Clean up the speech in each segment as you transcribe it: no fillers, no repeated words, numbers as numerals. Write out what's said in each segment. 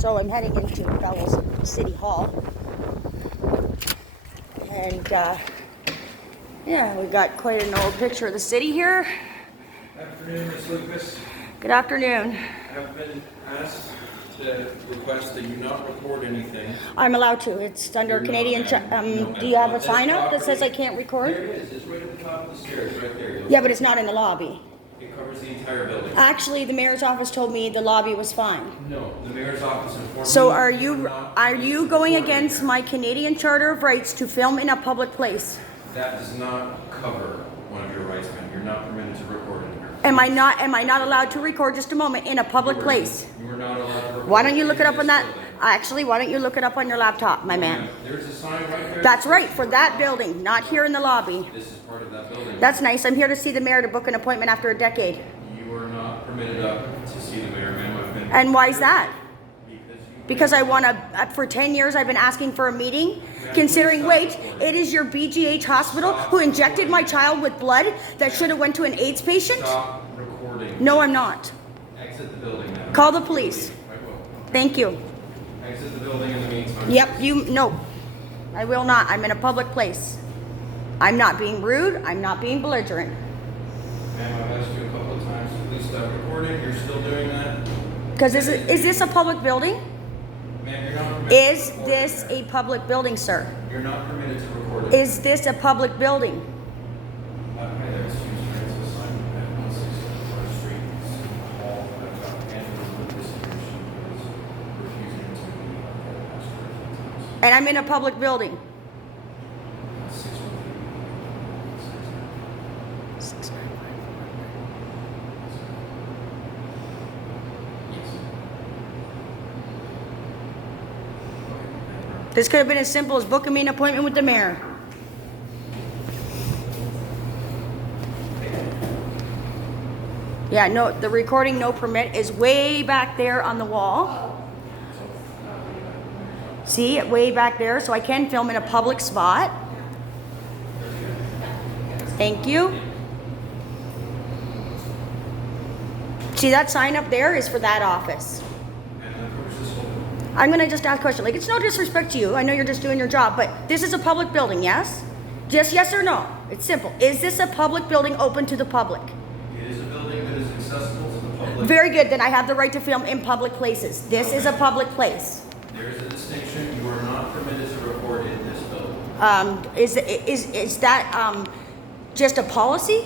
So I'm heading into Belleville City Hall. And yeah, we got quite an old picture of the city here. Good afternoon, Ms. Lucas. Good afternoon. I have been asked to request that you not record anything. I'm allowed to. It's under You're Canadian. not, ma'am. No, Do you have a this sign up that says I property- can't record? There it is. It's right at the top of the stairs, right there. Yeah, but it's not in the lobby. It covers the entire building. Actually, the mayor's office told me the lobby was fine. No, the mayor's office informed me. So are you're you not going recording against here. my Canadian Charter of Rights to film in a public place? That does not cover one of your rights, ma'am. You're not permitted to record in here. Am I not allowed to record, just a moment, in a public place? You are not allowed to record. Why don't you look it up in on this that? building. Actually, why don't you look it up on your laptop, my man? There's a sign right there. That's right, for that building, not here in the lobby. This is part of that building. That's nice. I'm here to see the mayor to book an appointment after a decade. You are not permitted up to see the mayor, ma'am. I've been. And why is that? Because Because I want to, for 10 years I've been asking for a meeting, considering, wait, it is your BGH hospital who injected my child with blood that should have went to an AIDS patient? Stop recording. No, I'm not. Exit the building now. Call the police. I will. Thank you. Exit the building in the meantime. Yep, no. I will not. I'm in a public place. I'm not being rude. I'm not being belligerent. Ma'am, I've asked you a couple of times to please stop recording. You're still doing that? Because is this a public building? Ma'am, you're not permitted to Is record this here. a public building, sir? You're not permitted to record it. Is this a public building? Hi there, it's Hughes Francis. I'm at 164th Street, City Hall. I've got handled with this information because refusing to be a pastor. And I'm in a public building. 613. Yes. This could have been as simple as booking me an appointment with the mayor. Yeah, no, the recording no permit is way back there on the wall. See it way back there, so I can film in a public spot. Thank you. See that sign up there is for that office. And of course, this whole I'm gonna just ask a question. Like, it's no disrespect to you. I know you're just doing your job, but this is a public building, yes? Just yes or no. It's simple. Is this a public building open to the public? It is a building that is accessible to the public. Very good. Then I have the right to film in public places. This is a public place. There is a distinction. You are not permitted to record in this building. Is that just a policy?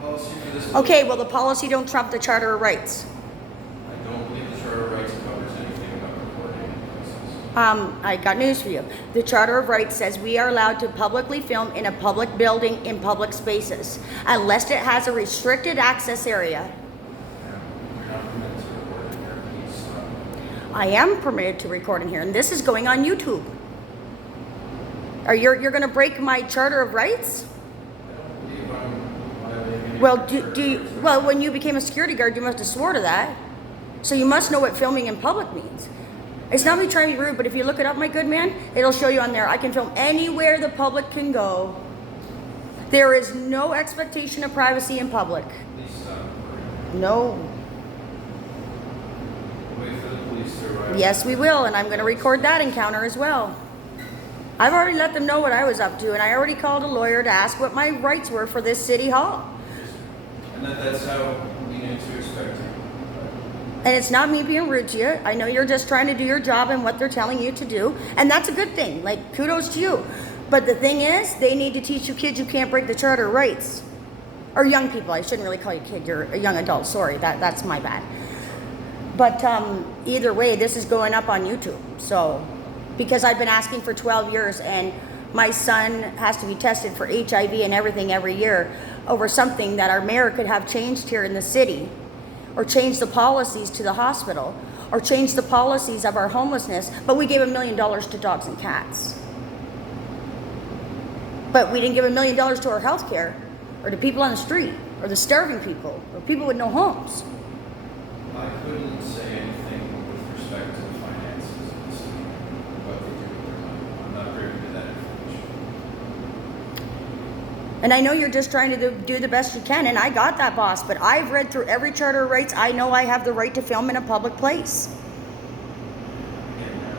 Policy for this building. Okay. Well, the policy don't trump the Charter of Rights. I don't believe the Charter of Rights covers anything about recording in places. I got news for you. The Charter of Rights says we are allowed to publicly film in a public building in public spaces, unless it has a restricted access area. You're not permitted to record in here. Please stop. I am permitted to record in here, and this is going on YouTube. Are you're going to break my Charter of Rights? I don't believe I'm violating any Well, Charter of well, when you became a security guard, you must have swore to that. So you must know what filming in public means. It's not me trying to be rude, but if you look it up, my good man, it'll show you on there. I can film anywhere the public can go. There is no expectation of privacy in public. Please stop recording. No. Wait for the police to arrive. Yes, we will, and I'm going to record that encounter as well. I've already let them know what I was up to, and I already called a lawyer to ask what my rights were for this city hall. And that's how we need to expect it. And it's not me being rude to you. I know you're just trying to do your job and what they're telling you to do, and that's a good thing. Like, kudos to you. But the thing is, they need to teach you kids you can't break the Charter of Rights. Or young people. I shouldn't really call you kid. You're a young adult. Sorry, that's my bad. But either way, this is going up on YouTube. So, because I've been asking for 12 years, and my son has to be tested for HIV and everything every year over something that our mayor could have changed here in the city, or change the policies to the hospital, or change the policies of our homelessness, but we gave $1 million to dogs and cats. But we didn't give $1 million to our health care, or to people on the street, or the starving people, or people with no homes. I couldn't say anything with respect to the finances of the city, what they do with their money. I'm not privy to that information. And I know you're just trying to do the best you can, and I got that, boss, but I've read through every Charter of Rights. I know I have the right to film in a public place.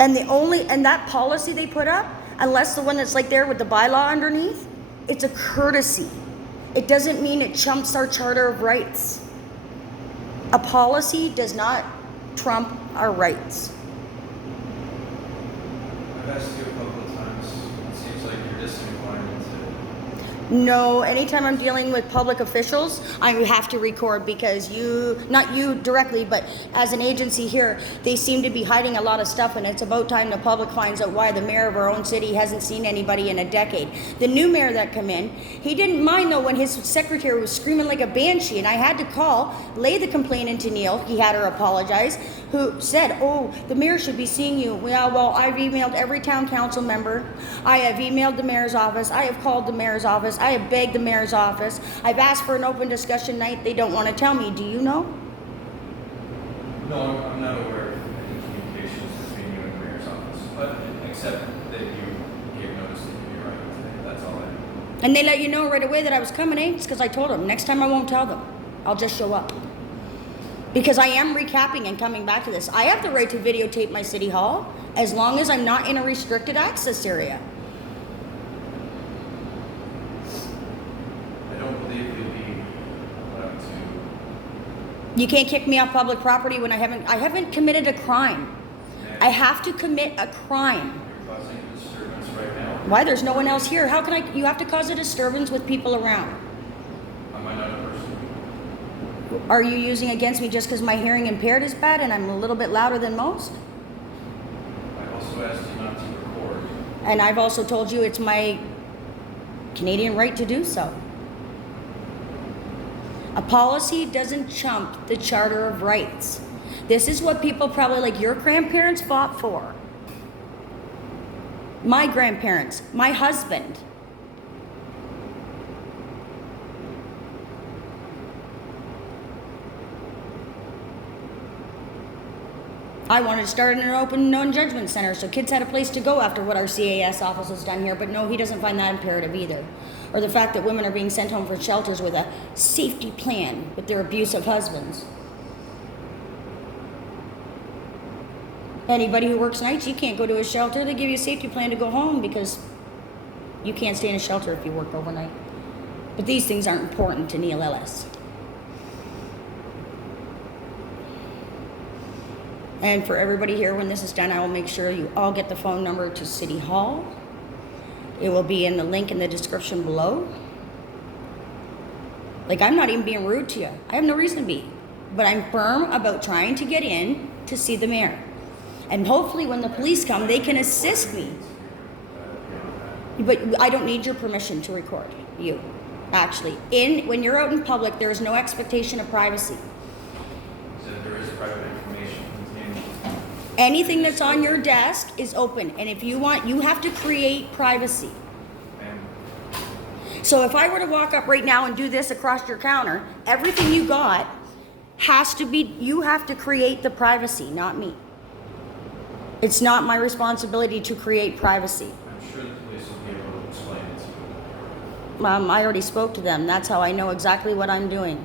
And that policy they put up, unless the one that's like there with the bylaw underneath, it's a courtesy. It doesn't mean it trumps our Charter of Rights. A policy does not trump our rights. I've asked you a couple of times. It seems like you're disinclined to. No, anytime I'm dealing with public officials, I have to record because not you directly, but as an agency here, they seem to be hiding a lot of stuff, and it's about time the public finds out why the mayor of our own city hasn't seen anybody in a decade. The new mayor that come in, he didn't mind though when his secretary was screaming like a banshee, and I had to call, lay the complaint into Neil, he had her apologize, who said, oh, the mayor should be seeing you. Well, I've emailed every town council member. I have emailed the mayor's office. I have called the mayor's office. I have begged the mayor's office. I've asked for an open discussion night. They don't want to tell me. Do you know? No, I'm not aware of any communications between you and the mayor's office, but except that you gave notice that you'd be arriving today. That's all I know. And they let you know right away that I was coming, eh? It's because I told them. Next time I won't tell them. I'll just show up. Because I am recapping and coming back to this. I have the right to videotape my city hall as long as I'm not in a restricted access area. I don't believe you'll be allowed to. You can't kick me off public property when I haven't committed a crime. I have to commit a crime. You're causing a disturbance right now. Why? There's no one else here. How can you have to cause a disturbance with people around? Am I not a person? Are you using against me just because my hearing impaired is bad and I'm a little bit louder than most? I've also asked you not to record. And I've also told you it's my Canadian right to do so. A policy doesn't trump the Charter of Rights. This is what people probably like your grandparents fought for. My grandparents, my husband. I wanted to start an open non-judgment center so kids had a place to go after what our CAS office has done here, but no, he doesn't find that imperative either. Or the fact that women are being sent home from shelters with a safety plan with their abusive husbands. Anybody who works nights, you can't go to a shelter. They give you a safety plan to go home because you can't stay in a shelter if you work overnight. But these things aren't important to Neil Ellis. And for everybody here, when this is done, I will make sure you all get the phone number to City Hall. It will be in the link in the description below. Like, I'm not even being rude to you. I have no reason to be. But I'm firm about trying to get in to see the mayor. And hopefully when the police come, they can assist me. But I don't need your permission to record you, actually. When you're out in public, there is no expectation of privacy. So there is private information contained. Anything that's on your desk is open. And if you want, you have to create privacy. So if I were to walk up right now and do this across your counter, everything you got has to be, you have to create the privacy, not me. It's not my responsibility to create privacy. I'm sure the police will be able to explain it to you. I already spoke to them. That's how I know exactly what I'm doing.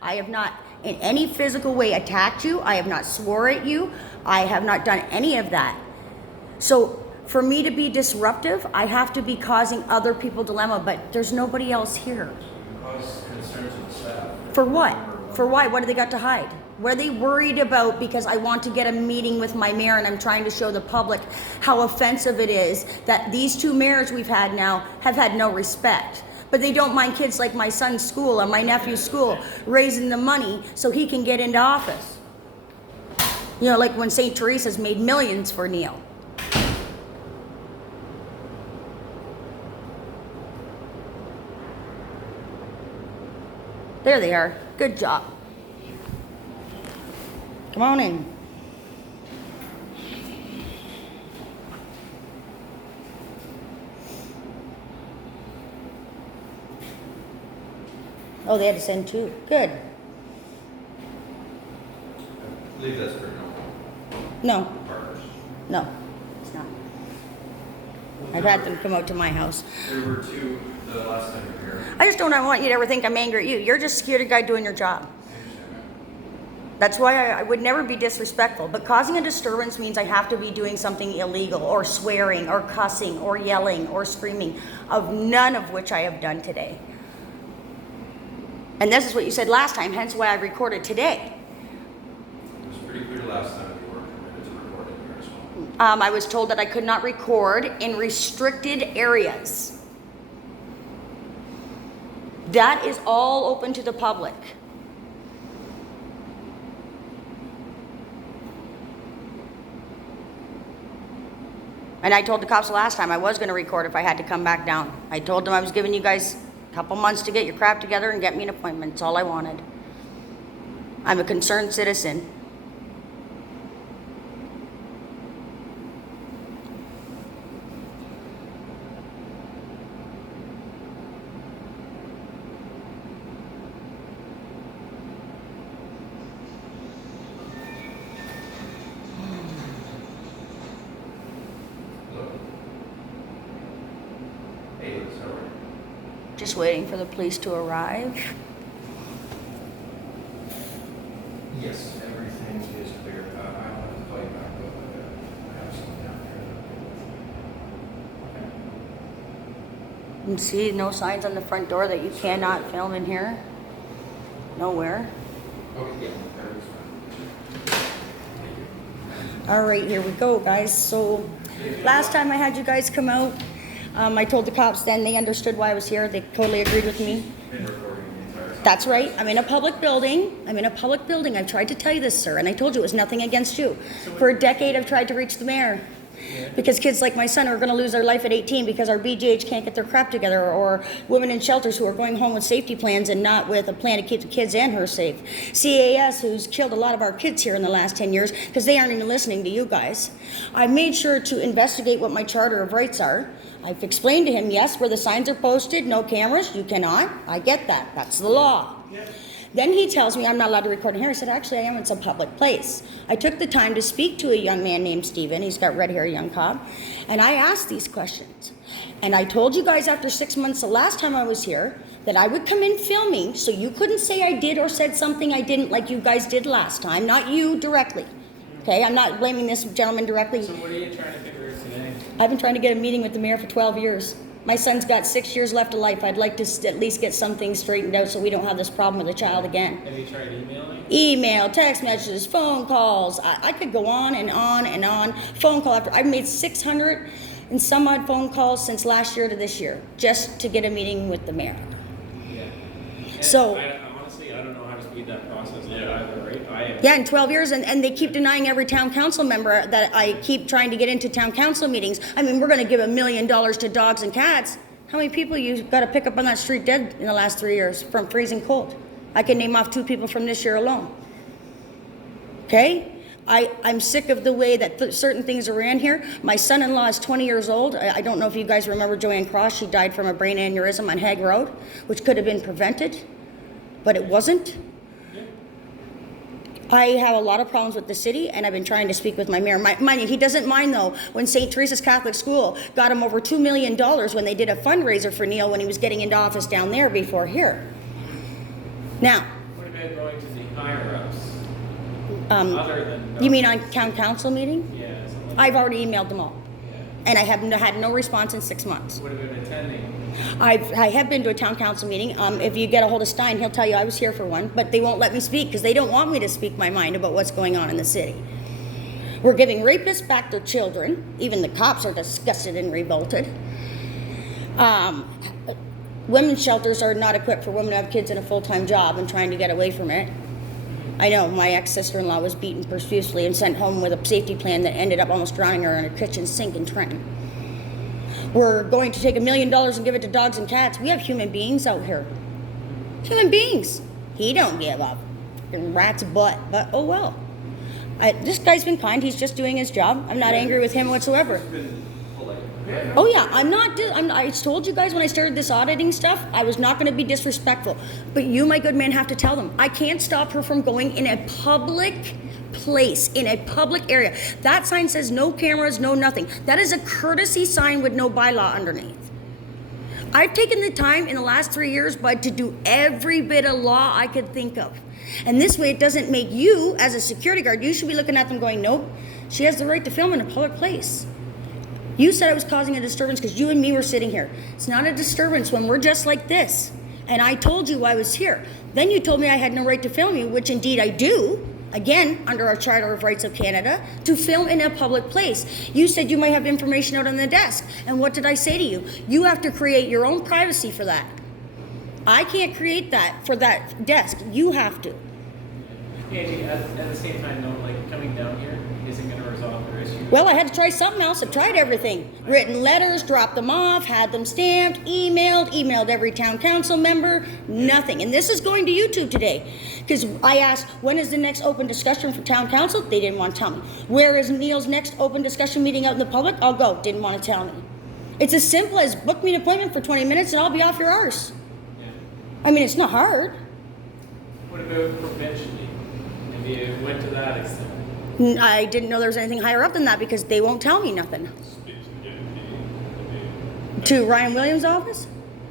I have not in any physical way attacked you. I have not swore at you. I have not done any of that. So for me to be disruptive, I have to be causing other people dilemma, but there's nobody else here. You cause concerns with staff. For what? For why? What do they got to hide? What are they worried about? Because I want to get a meeting with my mayor and I'm trying to show the public how offensive it is that these two mayors we've had now have had no respect. But they don't mind kids like my son's school or my nephew's school raising the money so he can get into office. You know, like when St. Teresa's made millions for Neil. There they are. Good job. Come on in. Oh, they had to send two. Good. I've I believe that's for No, partners. no, it's not. I've had them come out to my house. There were two the last time you were here. I just don't want you to ever think I'm angry at you. You're just a security guy doing your job. I understand that. That's why I would never be disrespectful. But causing a disturbance means I have to be doing something illegal or swearing or cussing or yelling or screaming, of none of which I have done today. And this is what you said last time, hence why I recorded today. It was pretty clear last time you were committed to recording here as well. I was told that I could not record in restricted areas. That is all open to the public. And I told the cops the last time I was going to record if I had to come back down. I told them I was giving you guys a couple months to get your crap together and get me an appointment. That's all I wanted. I'm a concerned citizen. Hello. Hey, Liz, how are you? Just waiting for the police to arrive. Yes, everything is clear. I don't have to call you back, but I have something down here. Okay. And see, no signs on the front door that you cannot film in here. Nowhere. Okay, yeah, everything's fine. Thank you. All right, here we go, guys. So last time I had you guys come out, I told the cops then, they understood why I was here. They totally agreed with me. Been recording the entire time. That's right. I'm in a public building. I'm in a public building. I've tried to tell you this, sir, and I told you it was nothing against you. For a decade, I've tried to reach the mayor. Because kids like my son are going to lose their life at 18 because our BJH can't get their crap together, or women in shelters who are going home with safety plans and not with a plan to keep the kids and her safe. CAS, who's killed a lot of our kids here in the last 10 years because they aren't even listening to you guys. I made sure to investigate what my Charter of Rights are. I've explained to him, yes, where the signs are posted, no cameras, you cannot. I get that. That's the law. Then he tells me I'm not allowed to record in here. I said, actually, I am. It's a public place. I took the time to speak to a young man named Steven. He's got red hair, young cop. And I asked these questions. And I told you guys after 6 months, the last time I was here, that I would come in filming so you couldn't say I did or said something I didn't like you guys did last time. Not you directly. Okay, I'm not blaming this gentleman directly. So what are you trying to figure out today? I've been trying to get a meeting with the mayor for 12 years. My son's got 6 years left of life. I'd like to at least get some things straightened out so we don't have this problem with a child again. Have you tried emailing? Email, text messages, phone calls. I could go on and on and on. Phone call after. I've made 600 and some odd phone calls since last year to this year just to get a meeting with the mayor. Yeah. And So- honestly, I don't know how to speed that process up either, right? Yeah, in 12 years, and they keep denying every town council member that I keep trying to get into town council meetings. I mean, we're going to give $1 million to dogs and cats. How many people you got to pick up on that street dead in the last 3 years from freezing cold? I can name off 2 people from this year alone. Okay? I'm sick of the way that certain things are ran here. My son-in-law is 20 years old. I don't know if you guys remember Joanne Cross. She died from a brain aneurysm on Hague Road, which could have been prevented, but it wasn't. I have a lot of problems with the city, and I've been trying to speak with my mayor. Mind you, he doesn't mind, though, when St. Teresa's Catholic School got him over $2 million when they did a fundraiser for Neil when he was getting into office down there before here. Now, What about going to the higher-ups? Other than... you mean on town council meeting? Yeah, something like I've already emailed them all, yeah. and I have had no response in 6 months. What about attending? I have been to a town council meeting. If you get a hold of Stein, he'll tell you I was here for one, but they won't let me speak because they don't want me to speak my mind about what's going on in the city. We're giving rapists back their children. Even the cops are disgusted and revolted. Women's shelters are not equipped for women who have kids in a full-time job and trying to get away from it. I know my ex-sister-in-law was beaten profusely and sent home with a safety plan that ended up almost drowning her in her kitchen sink in Trenton. We're going to take $1 million and give it to dogs and cats. We have human beings out here. Human beings. He don't give up. Rat's butt. But oh well. This guy's been kind. He's just doing his job. I'm not angry with him whatsoever. He's been polite. Oh yeah, I told you guys when I started this auditing stuff, I was not gonna be disrespectful. But you, my good man, have to tell them. I can't stop her from going in a public place, in a public area. That sign says no cameras, no nothing. That is a courtesy sign with no bylaw underneath. I've taken the time in the last 3 years, bud, to do every bit of law I could think of. And this way it doesn't make you, as a security guard, you should be looking at them going, nope, she has the right to film in a public place. You said I was causing a disturbance because you and me were sitting here. It's not a disturbance when we're just like this. And I told you I was here. Then you told me I had no right to film you, which indeed I do, again, under our Charter of Rights of Canada, to film in a public place. You said you might have information out on the desk. And what did I say to you? You have to create your own privacy for that. I can't create that for that desk. You have to. Angie, at the same time, though, like coming down here isn't going to resolve their issue. Well, I had to try something else. I've tried everything. Written letters, dropped them off, had them stamped, emailed every town council member, nothing. And this is going to YouTube today. Because I asked, when is the next open discussion for town council? They didn't want to tell me. Where is Neil's next open discussion meeting out in the public? I'll go. Didn't want to tell me. It's as simple as book me an appointment for 20 minutes and I'll be off your arse. Yeah. I mean, it's not hard. What about provincially? If you went to that extent? I didn't know there was anything higher up than that because they won't tell me nothing. To Ryan Williams' office?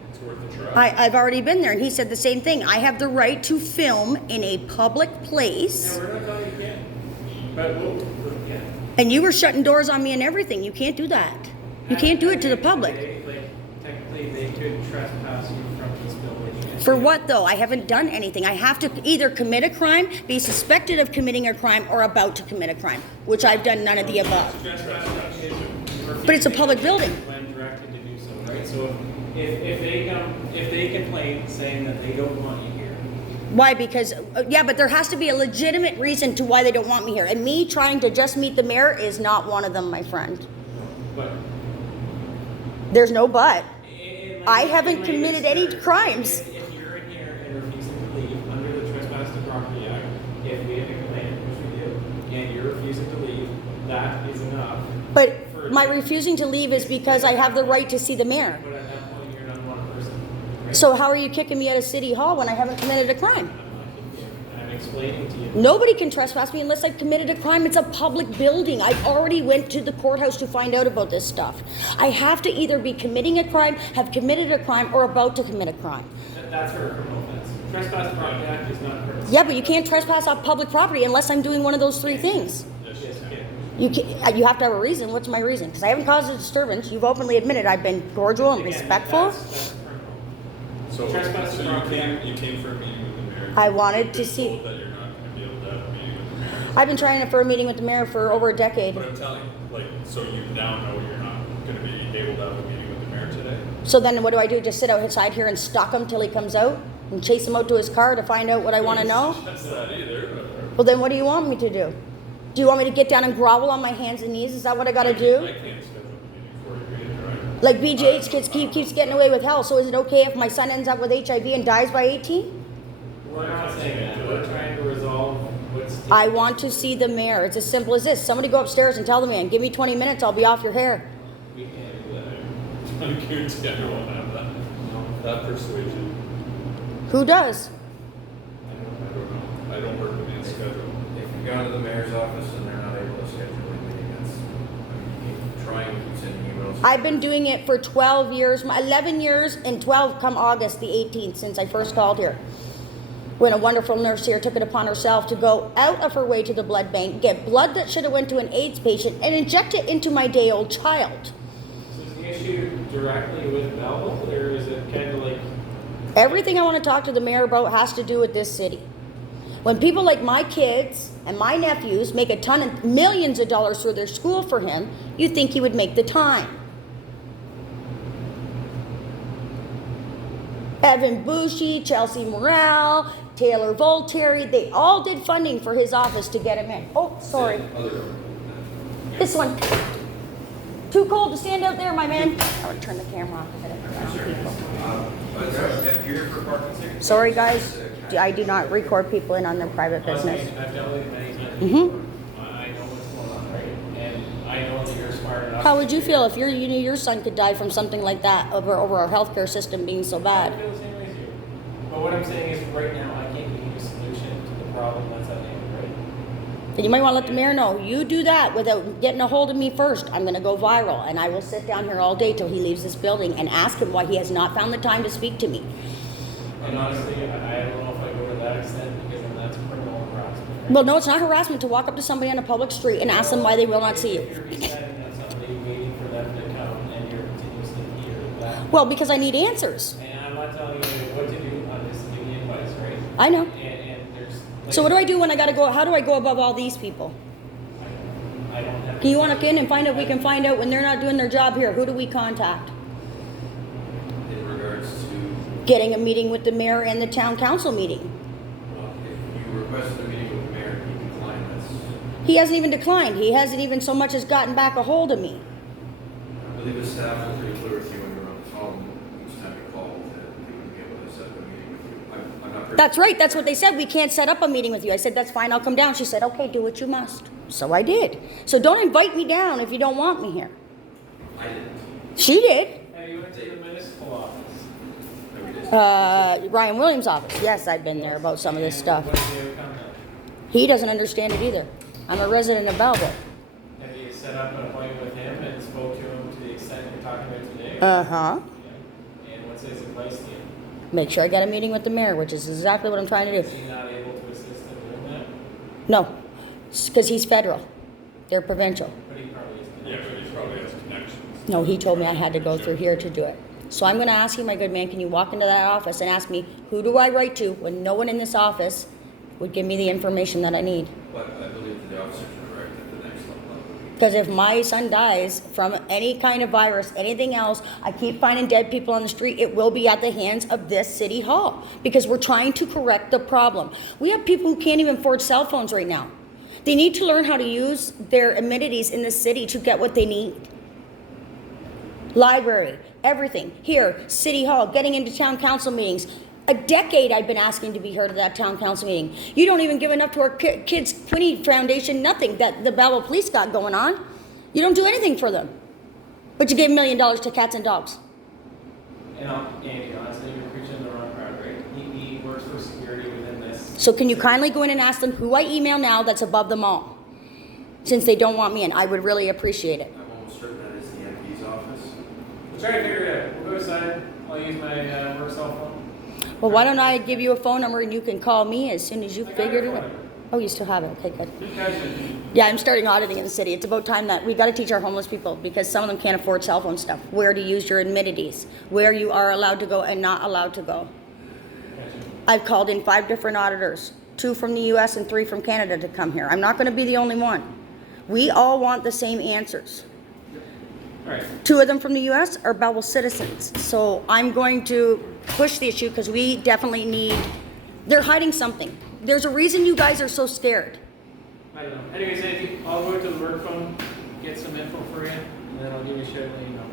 It's worth a try. I've already been there, and he said the same thing. I have the right to film in a public place. Yeah, we're not telling you can't. But yeah. And you were shutting doors on me and everything. You can't do that. You can't do it to the public. Technically, they could trespass you from this building. For what, though? I haven't done anything. I have to either commit a crime, be suspected of committing a crime, or about to commit a crime, which I've done none of the above. But it's a public building. When directed to do so, right? So if they complain saying that they don't want you here. Why? Because, yeah, but there has to be a legitimate reason to why they don't want me here. And me trying to just meet the mayor is not one of them, my friend. But There's no but. it I might- haven't it might committed be any absurd. crimes. If you're in here and refusing to leave under the Trespass to Property Act, if we have a complaint, which we do, and you're refusing to leave, that is enough. But my refusing to leave is because I have the right to see the mayor. But at that point, you're not one person. Right? So how are you kicking me out of City Hall when I haven't committed a crime? I'm explaining to you. Nobody can trespass me unless I've committed a crime. It's a public building. I already went to the courthouse to find out about this stuff. I have to either be committing a crime, have committed a crime, or about to commit a crime. That's for a criminal offense. Trespass to Property Act is not a criminal. Yeah, but you can't trespass off public property unless I'm doing one of those three things. Yes, okay. You have to have a reason. What's my reason? Because I haven't caused a disturbance. You've openly admitted I've been cordial and Again, respectful. that's criminal. So, Trespass so to you property. came for a meeting with the mayor. I wanted You've to been see- told that you're not going to be able to have a meeting with the mayor. I've been trying for a meeting with the mayor for over a decade. But I'm telling you, like, so you now know you're not going to be able to have a meeting with the mayor today. So then what do? Just sit outside here and stalk him till he comes out? And chase him out to his car to find out what I want to know? That's not either. Well, then what do you want me to do? Do you want me to get down and grovel on my hands and knees? Is that what I got to I do? can't schedule the meeting for you either, right? Like BJ's kids keeps getting away with hell. So is it okay if my son ends up with HIV and dies by 18? We're not saying that. We're trying to resolve what's. I want to see the mayor. It's as simple as this. Somebody go upstairs and tell the man, give me 20 minutes, I'll be off your hair. We can't do that. I guarantee I won't have that. That persuasion. Who does? I don't know. I don't work in the schedule. If you go to the mayor's office and they're not able to schedule a meeting, that's, I mean, you keep trying, keep sending emails. I've been doing it for 12 years, 11 years and 12 come August the 18th since I first called here. When a wonderful nurse here took it upon herself to go out of her way to the blood bank, get blood that should have went to an AIDS patient and inject it into my day-old child. So is the issue directly with Belleville, or is it kind of like? Everything I want to talk to the mayor about has to do with this city. When people like my kids and my nephews make a ton of millions of dollars through their school for him, you'd think he would make the time. Evan Bushy, Chelsea Morrell, Taylor Voltaire, they all did funding for his office to get him in. Oh, sorry. This one. Too cold to stand out there, my man. I would turn the camera off if I didn't people. If you're here for parking tickets. Sorry, guys. I do not record people in on their private business. I've dealt with it many times. Mhm. I know what's going on, right? And I know that you're smart enough How would you feel if your son could die from something like that over our healthcare system being so I bad? feel the same way as you. But what I'm saying is, right now, I can't give you a solution to the problem that's at hand, right? Then you might want to let the mayor know. You do that without getting a hold of me first. I'm going to go viral, and I will sit down here all day till he leaves this building and ask him why he has not found the time to speak to me. And honestly, I don't know if I go to that extent, because then that's criminal harassment. Right? Well, no, it's not harassment to walk up to somebody on a public street and ask them why they will not see If you. you're resetting at somebody, waiting for them to come, and you're continuously here, that. Well, because I need answers. And I'm not telling you what to do, I'm just giving you advice, right? I know. And there's. Like, So what do I do when I got to go? How do I go above all these people? I don't have. Can you walk in and find out? We can find out when they're not doing their job here. Who do we contact? In regards to, Getting a meeting with the mayor and the town council meeting. well, if you requested a meeting with the mayor and he declined, that's, He hasn't even declined. He hasn't even so much as gotten back a hold of me. I believe the staff was pretty clear with you when you were on the phone each time you called that they wouldn't be able to set up a meeting with you. I'm not. That's right. That's what they said. We can't set up a meeting with you. I said, that's fine. I'll come down. She said, okay, do what you must. So I did. So don't invite me down if you don't want me here. I didn't. She did. Hey, you went to the municipal office. No, we didn't. Ryan Williams' office. Yes, I've been there about some of this stuff. What did you come then? He doesn't understand it either. I'm a resident of Belleville. Have you set up an appointment with him and spoke to him to the extent you're talking about today? Uh-huh. Yeah. And what's his advice to you? Make sure I got a meeting with the mayor, which is exactly what I'm trying to Is do. he not able to assist in doing that? No, because he's federal. They're provincial. But he probably is. Yeah, but he probably has connections. No, he told me I had to go through here to do it. So I'm going to ask you, my good man, can you walk into that office and ask me, who do I write to when no one in this office would give me the information that I need? But I believe that the officers are correct at the next level. Because if my son dies from any kind of virus, anything else, I keep finding dead people on the street, it will be at the hands of this city hall. Because we're trying to correct the problem. We have people who can't even afford cell phones right now. They need to learn how to use their amenities in the city to get what they need. Library, everything. Here, City Hall, getting into town council meetings. A decade I've been asking to be heard at that town council meeting. You don't even give enough to our kids' Quinny Foundation, nothing that the Belleville Police got going on. You don't do anything for them. But you gave $1 million to cats and dogs. And Andy, honestly, you're preaching to the wrong crowd, right? He works for security within this. So can you kindly go in and ask them who I email now that's above them all? Since they don't want me in, I would really appreciate it. I'm almost certain that is the MP's office. We'll try to figure it out. We'll go aside. I'll use my work cell phone. Well, why don't I give you a phone number and you can call me as soon as you I got figured your it phone out? number. Oh, you still have it. Okay, good. You guys should. Yeah, I'm starting auditing in the city. It's about time that we got to teach our homeless people because some of them can't afford cell phone stuff. Where to use your amenities, where you are allowed to go and not allowed to go. I've called in 5 different auditors, 2 from the U.S. and 3 from Canada to come here. I'm not going to be the only one. We all want the same answers. All right. 2 of them from the U.S. are Belleville citizens. So I'm going to push the issue because we definitely need. They're hiding something. There's a reason you guys are so scared. I don't know. Anyways, Andy, I'll go to the work phone, get some info for you, and then I'll give you a shout and let you know.